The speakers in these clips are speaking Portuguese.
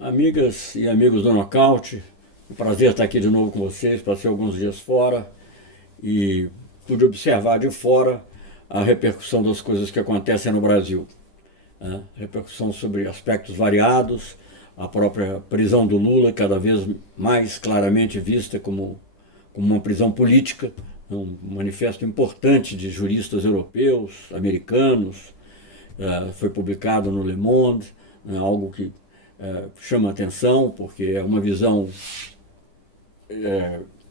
Amigas e amigos do Nocaute, um prazer estar aqui de novo com vocês. Passei alguns dias fora e pude observar de fora a repercussão das coisas que acontecem no Brasil, né? Repercussão sobre aspectos variados, a própria prisão do Lula, cada vez mais claramente vista como uma prisão política, um manifesto importante de juristas europeus, americanos, foi publicado no Le Monde, algo que chama atenção, porque é uma visão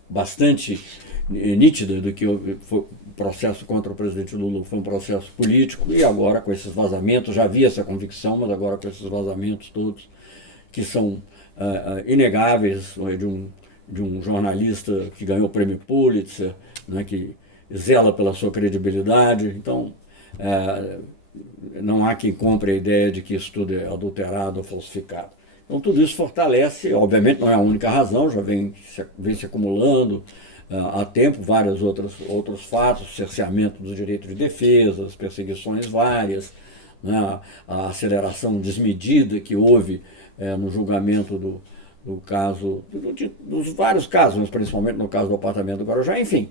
bastante nítida do que foi o processo contra o presidente Lula. Foi um processo político, e agora com esses vazamentos, já havia essa convicção, mas agora com esses vazamentos todos, que são inegáveis, de um jornalista que ganhou o prêmio Pulitzer, né, que zela pela sua credibilidade. Então, não há quem compre a ideia de que isso tudo é adulterado ou falsificado. Então tudo isso fortalece, obviamente não é a única razão, já vem se acumulando há tempo vários outros fatos, cerceamento do direito de defesa, as perseguições várias, né, a aceleração desmedida que houve no julgamento do caso, dos vários casos, mas principalmente no caso do apartamento do Guarujá, enfim.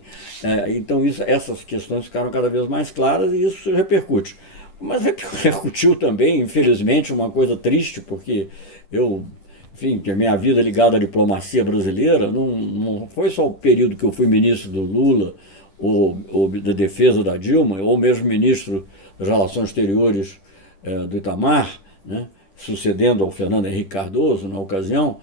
Então essas questões ficaram cada vez mais claras e isso repercute. Mas repercutiu também, infelizmente, uma coisa triste, porque enfim, que a minha vida ligada à diplomacia brasileira não foi só o período que eu fui ministro do Lula, ou da defesa da Dilma, ou mesmo ministro das Relações Exteriores do Itamar, né, sucedendo ao Fernando Henrique Cardoso na ocasião.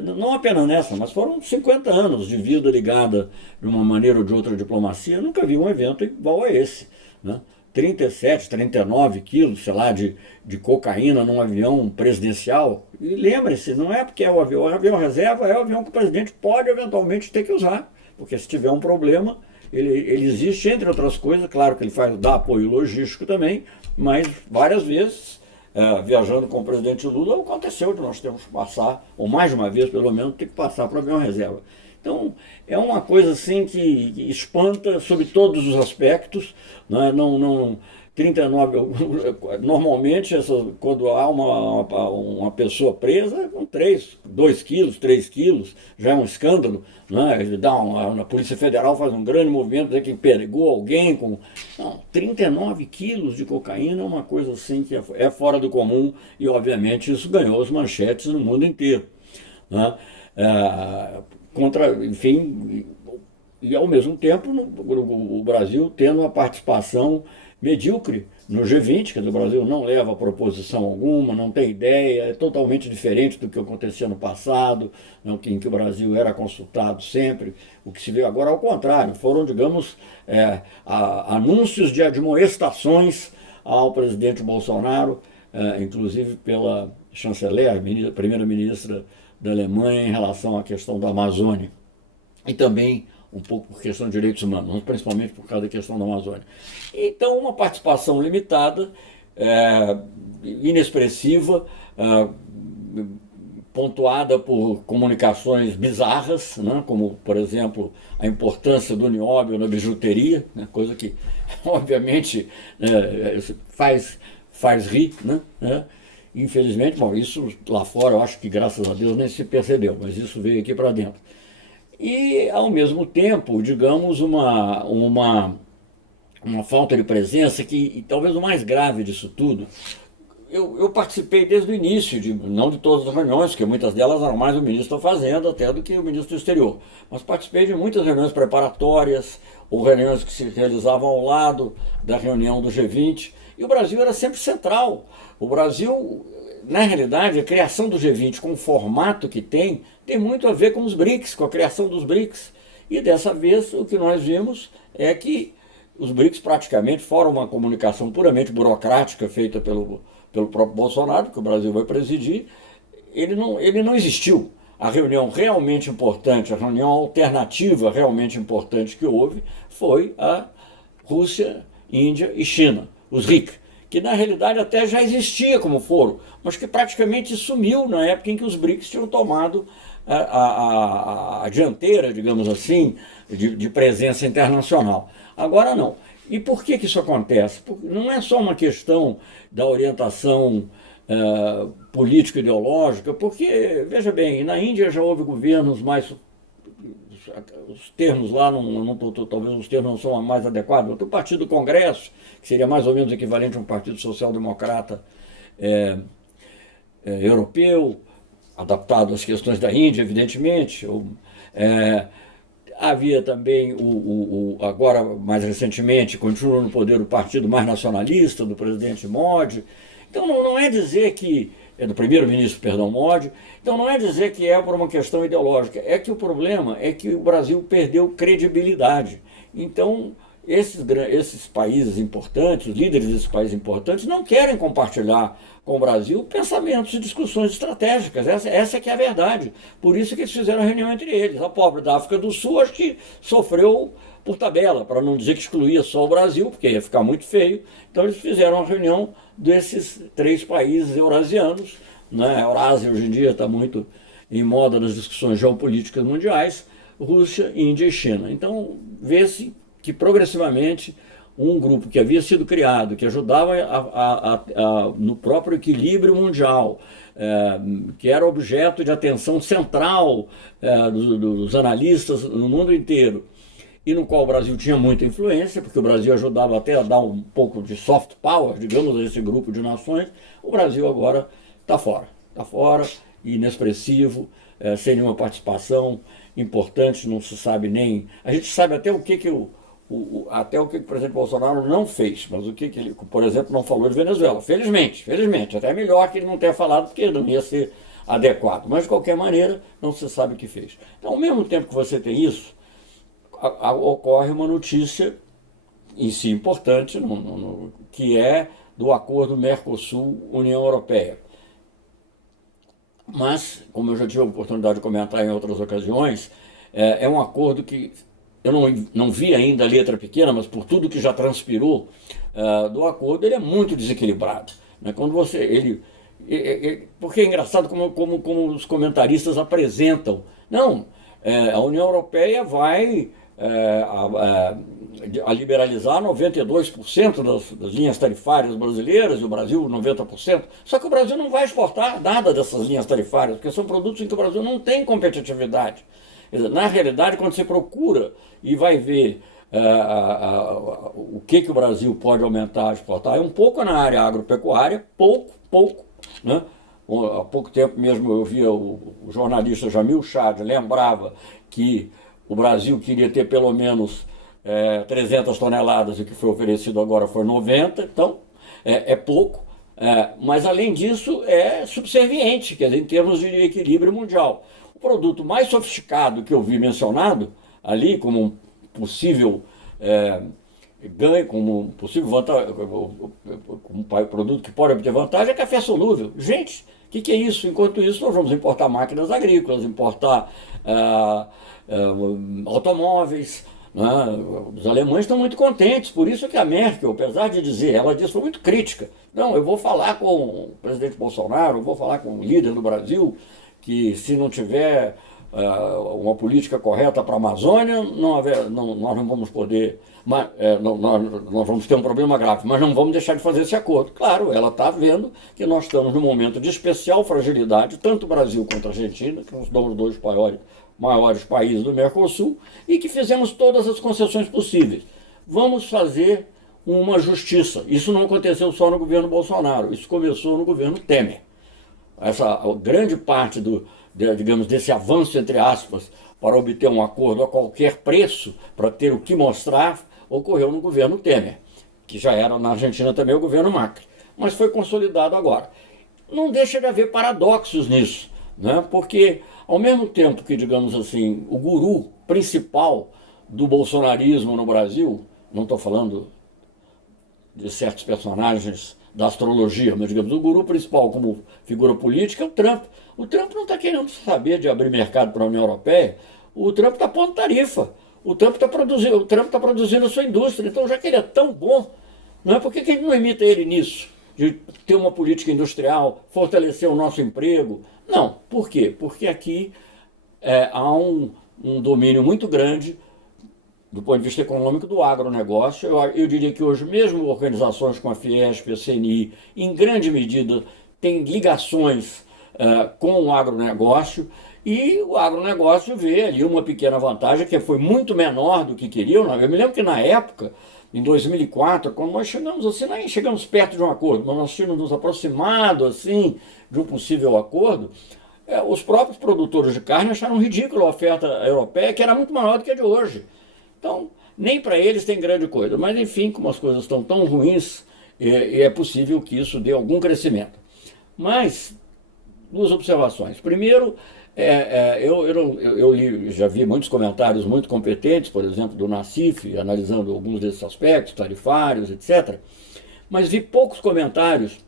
Não apenas nessa, mas foram 50 anos de vida ligada de uma maneira ou de outra à diplomacia. Eu nunca vi um evento igual a esse, né? 37, 39 quilos, sei lá, de cocaína num avião presidencial. E lembre-se, não é porque é o avião reserva, é o avião que o presidente pode eventualmente ter que usar, porque se tiver um problema, ele existe, entre outras coisas. Claro que ele dá apoio logístico também, mas várias vezes, viajando com o presidente Lula, aconteceu de nós termos que passar, ou mais de uma vez pelo menos, ter que passar para o avião reserva. Então, é uma coisa assim que espanta sob todos os aspectos, né? 39, normalmente, quando há uma pessoa presa, com 2 quilos, 3 quilos, já é um escândalo, né? A Polícia Federal faz um grande movimento, dizer que pegou alguém com... Não, 39 quilos de cocaína é uma coisa assim que é fora do comum, e obviamente isso ganhou as manchetes no mundo inteiro, né? Enfim, e ao mesmo tempo o Brasil tendo uma participação medíocre no G20, que o Brasil não leva proposição alguma, não tem ideia, é totalmente diferente do que acontecia no passado, em que o Brasil era consultado sempre. O que se vê agora ao contrário, foram, digamos, anúncios de admoestações ao presidente Bolsonaro, inclusive pela chanceler, a primeira-ministra da Alemanha, em relação à questão da Amazônia, e também um pouco por questão de direitos humanos, mas principalmente por causa da questão da Amazônia. Então, uma participação limitada, inexpressiva, pontuada por comunicações bizarras, né, como, por exemplo, a importância do nióbio na bijuteria, né, coisa que, obviamente, faz rir, né? Infelizmente, bom, isso lá fora eu acho que, graças a Deus, nem se percebeu, mas isso veio aqui para dentro. E, ao mesmo tempo, digamos, uma falta de presença que, talvez o mais grave disso tudo, eu participei desde o início, não de todas as reuniões, porque muitas delas eram mais o ministro da Fazenda até do que o ministro do Exterior, mas participei de muitas reuniões preparatórias, ou reuniões que se realizavam ao lado da reunião do G20, e o Brasil era sempre central. O Brasil, na realidade, a criação do G20 com o formato que tem muito a ver com os BRICS, com a criação dos BRICS. E dessa vez o que nós vimos é que os BRICS praticamente, fora uma comunicação puramente burocrática feita pelo próprio Bolsonaro, que o Brasil vai presidir, ele não existiu. A reunião realmente importante, a reunião alternativa realmente importante que houve foi a Rússia, Índia e China, os RIC, que na realidade até já existia como foro, mas que praticamente sumiu na época em que os BRICS tinham tomado a dianteira, digamos assim, de presença internacional. Agora não. E por que isso acontece? Porque não é só uma questão da orientação político-ideológica, porque, veja bem, na Índia já houve governos mais. Os termos lá, talvez os termos não são mais adequados. Tem o Partido do Congresso, que seria mais ou menos equivalente a um partido social-democrata europeu, adaptado às questões da Índia, evidentemente. Havia também, agora mais recentemente, continua no poder o partido mais nacionalista do presidente Modi. Então não é dizer que, do primeiro-ministro, perdão, Modi, então não é dizer que é por uma questão ideológica, é que o problema é que o Brasil perdeu credibilidade. Então, esses países importantes, os líderes desses países importantes, não querem compartilhar com o Brasil pensamentos e discussões estratégicas. Essa é que é a verdade. Por isso que eles fizeram a reunião entre eles. A pobre da África do Sul, acho que sofreu por tabela, para não dizer que excluía só o Brasil, porque ia ficar muito feio. Então eles fizeram a reunião desses 3 países eurasianos, né? A Eurásia hoje em dia está muito em moda nas discussões geopolíticas mundiais, Rússia, Índia e China. Então vê-se que progressivamente um grupo que havia sido criado, que ajudava no próprio equilíbrio mundial, que era objeto de atenção central dos analistas no mundo inteiro, e no qual o Brasil tinha muita influência, porque o Brasil ajudava até a dar um pouco de soft power, digamos, a esse grupo de nações. O Brasil agora está fora, inexpressivo, sem nenhuma participação importante, não se sabe nem... A gente sabe até o que o presidente Bolsonaro não fez, mas o que ele, por exemplo, não falou de Venezuela. Felizmente, até é melhor que ele não tenha falado, porque não ia ser adequado. Mas, de qualquer maneira, não se sabe o que fez. Então, ao mesmo tempo que você tem isso, ocorre uma notícia em si importante, que é do acordo Mercosul-União Europeia. Mas, como eu já tive a oportunidade de comentar em outras ocasiões, é um acordo que eu não vi ainda a letra pequena, mas por tudo que já transpirou do acordo, ele é muito desequilibrado. Né? Quando você... porque é engraçado como os comentaristas apresentam. Não, a União Europeia vai a liberalizar 92% das linhas tarifárias brasileiras, e o Brasil 90%. Só que o Brasil não vai exportar nada dessas linhas tarifárias, porque são produtos em que o Brasil não tem competitividade. Na realidade, quando você procura e vai ver o que o Brasil pode aumentar a exportar, é um pouco na área agropecuária, pouco, né? Há pouco tempo mesmo eu via o jornalista Jamil Chad, lembrava que o Brasil queria ter pelo menos 300 toneladas, e o que foi oferecido agora foi 90, então é pouco, mas além disso é subserviente, quer dizer, em termos de equilíbrio mundial. O produto mais sofisticado que eu vi mencionado ali como um possível ganho, como um possível vantagem, como um produto que pode obter vantagem, é café solúvel. Gente, o que é isso? Enquanto isso, nós vamos importar máquinas agrícolas, importar automóveis. Né? Os alemães estão muito contentes, por isso que a Merkel, apesar de dizer, ela disse, foi muito crítica. Não, eu vou falar com o presidente Bolsonaro, eu vou falar com o líder do Brasil, que se não tiver uma política correta para a Amazônia, nós não vamos poder, nós vamos ter um problema grave, mas não vamos deixar de fazer esse acordo. Claro, ela está vendo que nós estamos num momento de especial fragilidade, tanto o Brasil quanto a Argentina, que são os dois maiores países do Mercosul, e que fizemos todas as concessões possíveis. Vamos fazer uma justiça. Isso não aconteceu só no governo Bolsonaro, isso começou no governo Temer. Essa grande parte digamos, desse avanço, entre aspas, para obter um acordo a qualquer preço, para ter o que mostrar, ocorreu no governo Temer, que já era na Argentina também o governo Macri, mas foi consolidado agora. Não deixa de haver paradoxos nisso, né? Porque ao mesmo tempo que, digamos assim, o guru principal do bolsonarismo no Brasil, não estou falando de certos personagens da astrologia, mas digamos, o guru principal como figura política é o Trump. O Trump não está querendo saber de abrir mercado para a União Europeia, o Trump está pondo tarifa, o Trump está produzindo a sua indústria. Então, já que ele é tão bom, não é? Por que a gente não imita ele nisso? De ter uma política industrial, fortalecer o nosso emprego? Não. Por quê? Porque aqui há um domínio muito grande do ponto de vista econômico do agronegócio. Eu diria que hoje, mesmo organizações como a Fiesp, a CNI, em grande medida tem ligações com o agronegócio, e o agronegócio vê ali uma pequena vantagem que foi muito menor do que queriam. Eu me lembro que na época, em 2004, quando nós chegamos assim, nem chegamos perto de um acordo, mas nós tínhamos nos aproximado assim de um possível acordo, os próprios produtores de carne acharam ridícula a oferta europeia, que era muito maior do que a de hoje. Então, nem para eles tem grande coisa. Mas, enfim, como as coisas estão tão ruins, é possível que isso dê algum crescimento. Mas, duas observações. Primeiro, eu já vi muitos comentários muito competentes, por exemplo, do Nassif, analisando alguns desses aspectos, tarifários, etc. Mas vi poucos comentários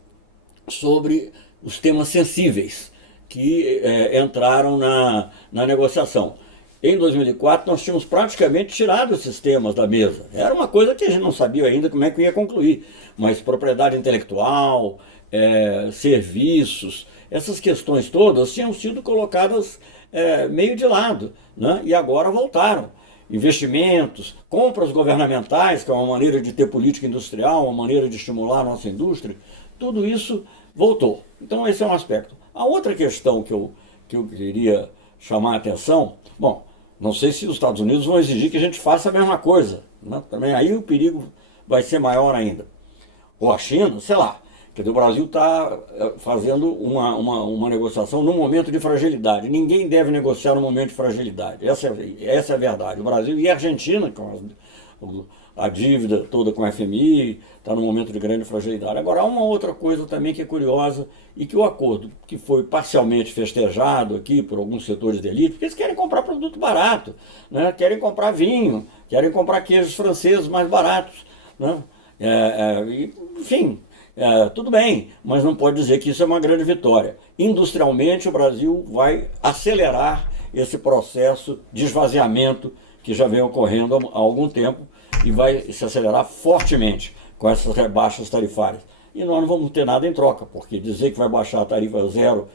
sobre os temas sensíveis que entraram na negociação. Em 2004, nós tínhamos praticamente tirado esses temas da mesa. Era uma coisa que a gente não sabia ainda como é que ia concluir, mas propriedade intelectual, serviços, essas questões todas tinham sido colocadas meio de lado, né? E agora voltaram. Investimentos, compras governamentais, que é uma maneira de ter política industrial, uma maneira de estimular a nossa indústria, tudo isso voltou. Então esse é um aspecto. A outra questão que eu queria chamar a atenção, bom, não sei se os Estados Unidos vão exigir que a gente faça a mesma coisa, né? Também aí o perigo vai ser maior ainda. Ou a China, sei lá. Quer dizer, o Brasil está fazendo uma negociação num momento de fragilidade. Ninguém deve negociar num momento de fragilidade. Essa é a verdade. O Brasil e a Argentina, com a dívida toda com o FMI, está num momento de grande fragilidade. Agora, há uma outra coisa também que é curiosa, e que o acordo, que foi parcialmente festejado aqui por alguns setores de elite, porque eles querem comprar produto barato, né? Querem comprar vinho, querem comprar queijos franceses mais baratos, né? Enfim, tudo bem, mas não pode dizer que isso é uma grande vitória. Industrialmente, o Brasil vai acelerar esse processo de esvaziamento que já vem ocorrendo há algum tempo e vai se acelerar fortemente com essas rebaixas tarifárias. E nós não vamos ter nada em troca, porque dizer que vai baixar a tarifa zero,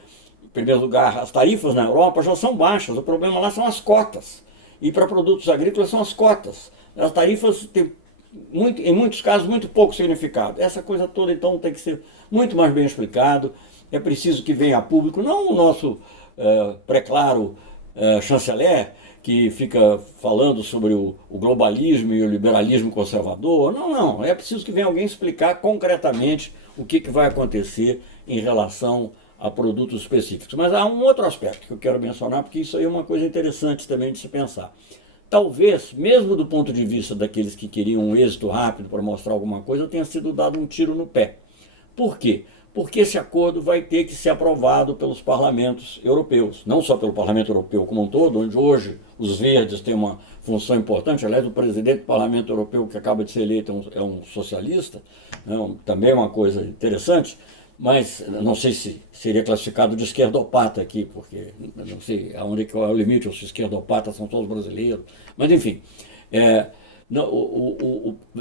em primeiro lugar, as tarifas na Europa já são baixas, o problema lá são as cotas. E para produtos agrícolas são as cotas. As tarifas têm, em muitos casos, muito pouco significado. Essa coisa toda, então, tem que ser muito mais bem explicado. É preciso que venha a público, não o nosso preclaro chanceler, que fica falando sobre o globalismo e o liberalismo conservador. Não, não. É preciso que venha alguém explicar concretamente o que vai acontecer em relação a produtos específicos. Mas há um outro aspecto que eu quero mencionar, porque isso aí é uma coisa interessante também de se pensar. Talvez, mesmo do ponto de vista daqueles que queriam um êxito rápido para mostrar alguma coisa, tenha sido dado um tiro no pé. Por quê? Porque esse acordo vai ter que ser aprovado pelos parlamentos europeus, não só pelo Parlamento Europeu como um todo, onde hoje os verdes têm uma função importante. Aliás, o presidente do Parlamento Europeu que acaba de ser eleito é um socialista, né? Também é uma coisa interessante, mas não sei se seria classificado de esquerdopata aqui, porque não sei aonde é o limite, ou se esquerdopatas são todos brasileiros, mas enfim,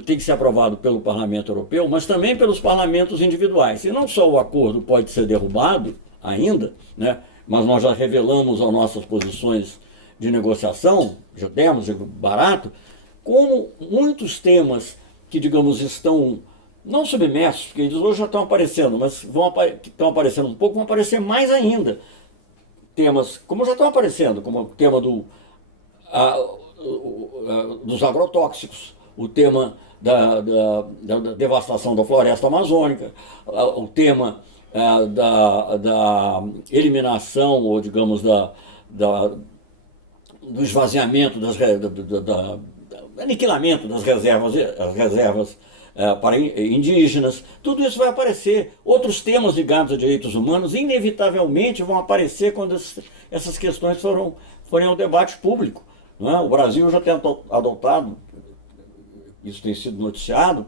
tem que ser aprovado pelo Parlamento Europeu, mas também pelos parlamentos individuais. E não só o acordo pode ser derrubado ainda, né, mas nós já revelamos as nossas posições de negociação, já demos barato, como muitos temas que, digamos, estão não submersos, porque eles hoje já estão aparecendo, mas estão aparecendo um pouco, vão aparecer mais ainda. Temas, como já estão aparecendo, como o tema dos agrotóxicos, o tema da devastação da floresta amazônica, o tema da eliminação, ou digamos, do esvaziamento, do aniquilamento das reservas para indígenas. Tudo isso vai aparecer. Outros temas ligados a direitos humanos inevitavelmente vão aparecer quando essas questões forem ao debate público. Não é? O Brasil já tem adotado, isso tem sido noticiado,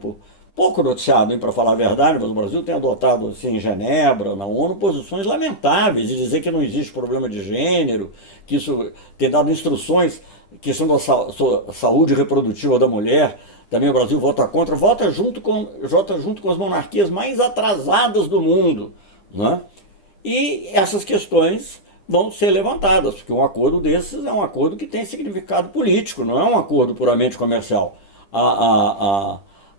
pouco noticiado, para falar a verdade, mas o Brasil tem adotado assim, em Genebra, na ONU, posições lamentáveis de dizer que não existe problema de gênero, que isso tem dado instruções, questão da saúde reprodutiva da mulher. Também o Brasil vota contra, vota junto com as monarquias mais atrasadas do mundo. Né? E essas questões vão ser levantadas, porque um acordo desses é um acordo que tem significado político, não é um acordo puramente comercial.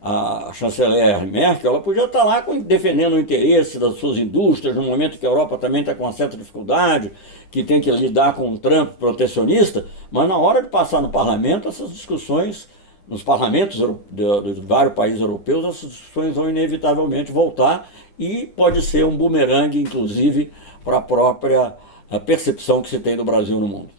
a chanceler Merkel, ela podia estar lá defendendo o interesse das suas indústrias, no momento que a Europa também está com uma certa dificuldade, que tem que lidar com um Trump protecionista, mas na hora de passar no parlamento, essas discussões, nos parlamentos de vários países europeus, essas discussões vão inevitavelmente voltar e pode ser um bumerangue, inclusive, para a própria percepção que se tem do Brasil no mundo.